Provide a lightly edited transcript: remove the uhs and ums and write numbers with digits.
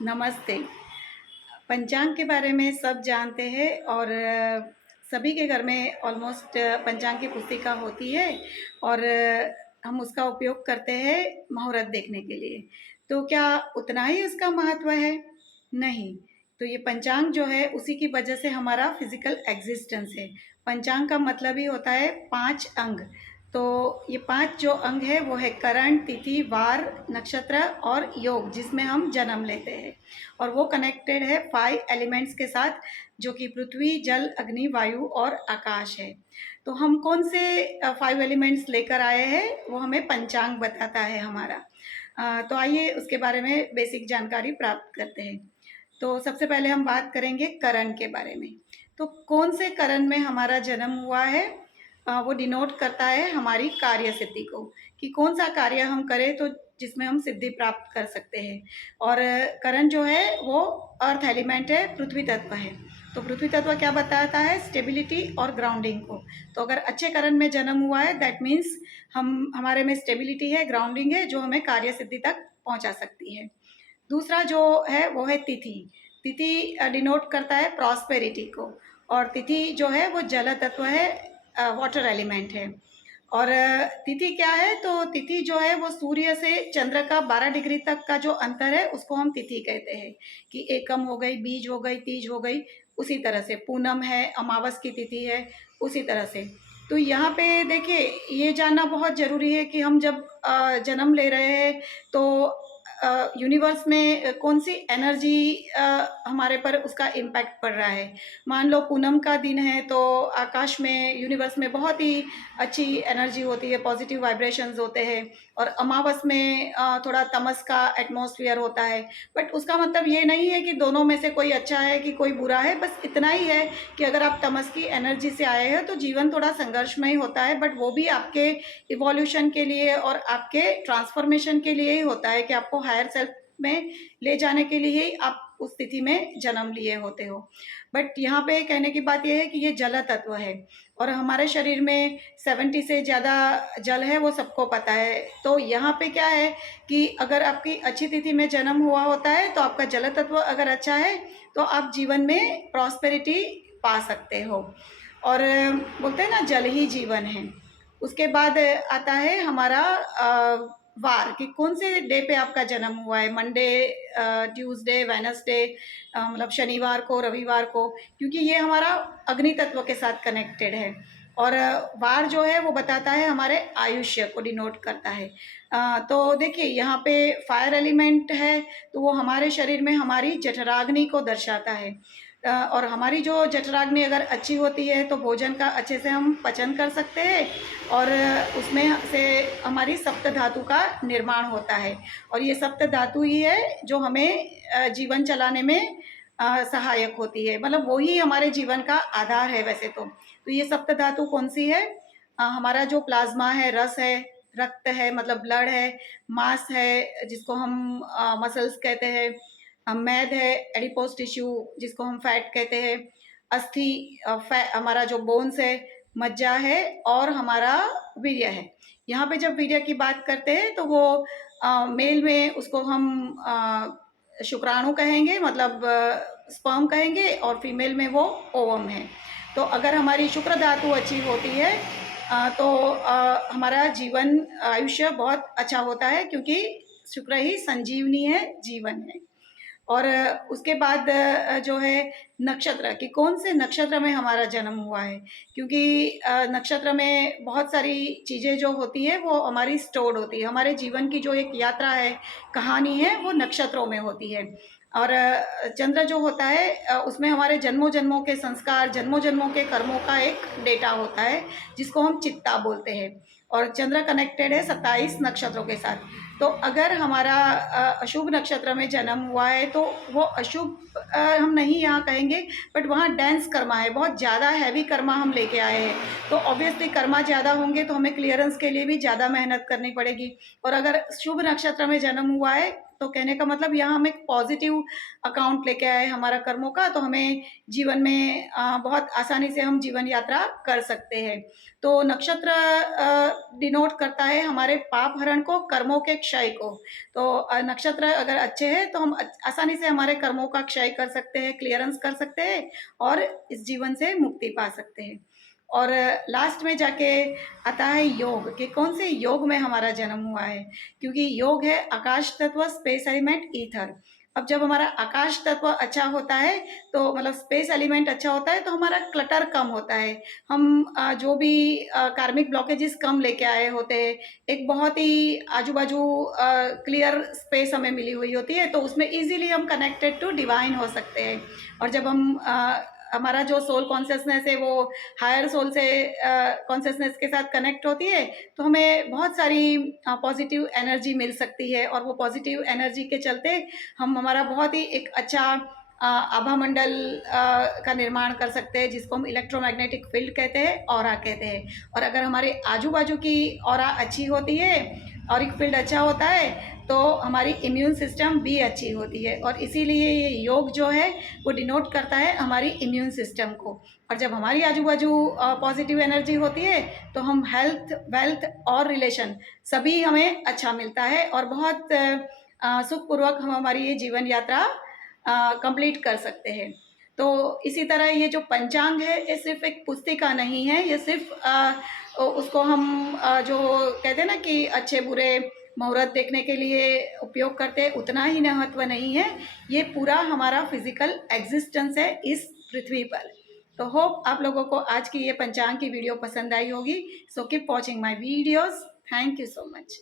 नमस्ते। पंचांग के बारे में सब जानते हैं और सभी के घर में ऑलमोस्ट पंचांग की पुस्तिका होती है और हम उसका उपयोग करते हैं मुहूर्त देखने के लिए। तो क्या उतना ही उसका महत्व है? नहीं। तो ये पंचांग जो है उसी की वजह से हमारा फिज़िकल एक्जिस्टेंस है। पंचांग का मतलब ही होता है 5 अंग। तो ये 5 जो अंग है वो है करण, तिथि, वार, नक्षत्र और योग जिसमें हम जन्म लेते हैं। और वो कनेक्टेड है 5 एलिमेंट्स के साथ जो कि पृथ्वी, जल, अग्नि, वायु और आकाश है। तो हम कौन से 5 एलिमेंट्स लेकर आए हैं वो हमें पंचांग बताता है हमारा। तो आइए उसके बारे में बेसिक जानकारी प्राप्त करते हैं। तो सबसे पहले हम बात करेंगे करण के बारे में। तो कौन से करण में हमारा जन्म हुआ है वो डिनोट करता है हमारी कार्य सिद्धि को, कि कौन सा कार्य हम करें तो जिसमें हम सिद्धि प्राप्त कर सकते हैं। और करण जो है वो अर्थ एलिमेंट है, पृथ्वी तत्व है। तो पृथ्वी तत्व क्या बताता है? स्टेबिलिटी और ग्राउंडिंग को। तो अगर अच्छे करण में जन्म हुआ है दैट मीन्स हमारे में स्टेबिलिटी है, ग्राउंडिंग है जो हमें कार्य सिद्धि तक पहुंचा सकती है। दूसरा जो है वो है तिथि। तिथि डिनोट करता है प्रॉस्पेरिटी को। और तिथि जो है वो जल तत्व है, वाटर एलिमेंट है। और तिथि क्या है? तो तिथि जो है वो सूर्य से चंद्र का 12 डिग्री तक का जो अंतर है उसको हम तिथि कहते हैं। कि एकम हो गई, बीज हो गई, तीज हो गई। उसी तरह से पूनम है, अमावस की तिथि है, उसी तरह से। तो यहाँ पे देखिए ये जानना बहुत ज़रूरी है कि हम जब जन्म ले रहे हैं तो यूनिवर्स में कौन सी एनर्जी हमारे पर उसका इम्पैक्ट पड़ रहा है। मान लो पूनम का दिन है तो आकाश में, यूनिवर्स में बहुत ही अच्छी एनर्जी होती है, पॉजिटिव वाइब्रेशंस होते हैं। और अमावस में थोड़ा तमस का एटमॉस्फेयर होता है। बट उसका मतलब ये नहीं है कि दोनों में से कोई अच्छा है कि कोई बुरा है। बस इतना ही है कि अगर आप तमस की एनर्जी से आए हैं तो जीवन थोड़ा संघर्षमय होता है, बट वो भी आपके इवोल्यूशन के लिए और आपके ट्रांसफॉर्मेशन के लिए ही होता है कि आपको हायर सेल्फ में ले जाने के लिए ही आप उस स्थिति में जन्म लिए होते हो। बट यहाँ पे कहने की बात यह है कि ये जल तत्व है और हमारे शरीर में 70 से ज़्यादा जल है, वो सबको पता है। तो यहाँ पे क्या है कि अगर आपकी अच्छी तिथि में जन्म हुआ होता है तो आपका जल तत्व अगर अच्छा है तो आप जीवन में प्रॉस्पेरिटी पा सकते हो। और बोलते हैं ना जल ही जीवन है। उसके बाद आता है हमारा वार, कि कौन से डे पे आपका जन्म हुआ है। मंडे, ट्यूसडे, वेडनेसडे, मतलब शनिवार को, रविवार को, क्योंकि ये हमारा अग्नि तत्व के साथ कनेक्टेड है। और वार जो है वो बताता है हमारे आयुष्य को डिनोट करता है। तो देखिए यहाँ पे फायर एलिमेंट है तो वो हमारे शरीर में हमारी जठराग्नि को दर्शाता है। और हमारी जो जठराग्नि अगर अच्छी होती है तो भोजन का अच्छे से हम पचन कर सकते हैं और उसमें से हमारी सप्त धातु का निर्माण होता है। और ये सप्त धातु ही है जो हमें जीवन चलाने में सहायक होती है, मतलब वही हमारे जीवन का आधार है वैसे तो ये सप्त धातु कौन सी है? हमारा जो प्लाज्मा है, रस है, रक्त है मतलब ब्लड है, मांस है जिसको हम मसल्स कहते हैं, मैद है, एडिपोज टिश्यू जिसको हम फैट कहते हैं, अस्थि हमारा जो बोन्स है, मज्जा है और हमारा वीर्य है। यहाँ पे जब वीर्य की बात करते हैं तो वो मेल में उसको हम शुक्राणु कहेंगे, मतलब स्पर्म कहेंगे, और फीमेल में वो ओवम है। तो अगर हमारी शुक्र धातु अच्छी होती है तो हमारा जीवन आयुष्य बहुत अच्छा होता है, क्योंकि शुक्र ही संजीवनी है, जीवन है। और उसके बाद जो है नक्षत्र, कि कौन से नक्षत्र में हमारा जन्म हुआ है, क्योंकि नक्षत्र में बहुत सारी चीज़ें जो होती है वो हमारी स्टोर्ड होती है। हमारे जीवन की जो एक यात्रा है, कहानी है, वो नक्षत्रों में होती है। और चंद्र जो होता है उसमें हमारे जन्मों जन्मों के संस्कार, जन्मों जन्मों के कर्मों का एक डेटा होता है जिसको हम चित्ता बोलते हैं। और चंद्र कनेक्टेड है 27 नक्षत्रों के साथ। तो अगर हमारा अशुभ नक्षत्र में जन्म हुआ है तो वो अशुभ हम नहीं यहाँ कहेंगे, बट वहाँ डेंस कर्मा है, बहुत ज़्यादा हैवी कर्मा हम लेके आए हैं। तो ऑब्वियसली कर्मा ज़्यादा होंगे तो हमें क्लियरेंस के लिए भी ज़्यादा मेहनत करनी पड़ेगी। और अगर शुभ नक्षत्र में जन्म हुआ है तो कहने का मतलब यहाँ हम एक पॉजिटिव अकाउंट लेके आए हमारा कर्मों का, तो हमें जीवन में बहुत आसानी से हम जीवन यात्रा कर सकते हैं। तो नक्षत्र डिनोट करता है हमारे पाप हरण को, कर्मों के क्षय को। तो नक्षत्र अगर अच्छे हैं तो हम आसानी से हमारे कर्मों का क्षय कर सकते हैं, क्लियरेंस कर सकते हैं और इस जीवन से मुक्ति पा सकते हैं। और लास्ट में जाके आता है योग, कि कौन से योग में हमारा जन्म हुआ है, क्योंकि योग है आकाश तत्व, स्पेस एलिमेंट, ईथर। अब जब हमारा आकाश तत्व अच्छा होता है तो मतलब स्पेस एलिमेंट अच्छा होता है तो हमारा क्लटर कम होता है। हम जो भी कार्मिक ब्लॉकेजेस कम लेके आए होते हैं, एक बहुत ही आजू बाजू क्लियर स्पेस हमें मिली हुई होती है, तो उसमें इजीली हम कनेक्टेड टू डिवाइन हो सकते हैं। और जब हम हमारा जो सोल कॉन्शियसनेस है वो हायर सोल से कॉन्शियसनेस के साथ कनेक्ट होती है, तो हमें बहुत सारी पॉजिटिव एनर्जी मिल सकती है। और वो पॉजिटिव एनर्जी के चलते हम हमारा बहुत ही एक अच्छा आभा मंडल का निर्माण कर सकते हैं, जिसको हम इलेक्ट्रोमैग्नेटिक फील्ड कहते हैं, ऑरा कहते हैं। और अगर हमारे आजू बाजू की ऑरा अच्छी होती है, ऑरिक फील्ड अच्छा होता है, तो हमारी इम्यून सिस्टम भी अच्छी होती है। और इसीलिए ये योग जो है वो डिनोट करता है हमारी इम्यून सिस्टम को। और जब हमारी आजू बाजू पॉजिटिव एनर्जी होती है तो हम हेल्थ, वेल्थ और रिलेशन सभी हमें अच्छा मिलता है और बहुत सुखपूर्वक हम हमारी ये जीवन यात्रा कंप्लीट कर सकते हैं। तो इसी तरह ये जो पंचांग है ये सिर्फ एक पुस्तिका नहीं है, ये सिर्फ उसको हम जो कहते हैं ना कि अच्छे बुरे मुहूर्त देखने के लिए उपयोग करते हैं, उतना ही महत्व नहीं है। ये पूरा हमारा फिजिकल एग्जिस्टेंस है इस पृथ्वी पर। तो होप आप लोगों को आज की ये पंचांग की वीडियो पसंद आई होगी। So keep watching my videos. Thank you so much.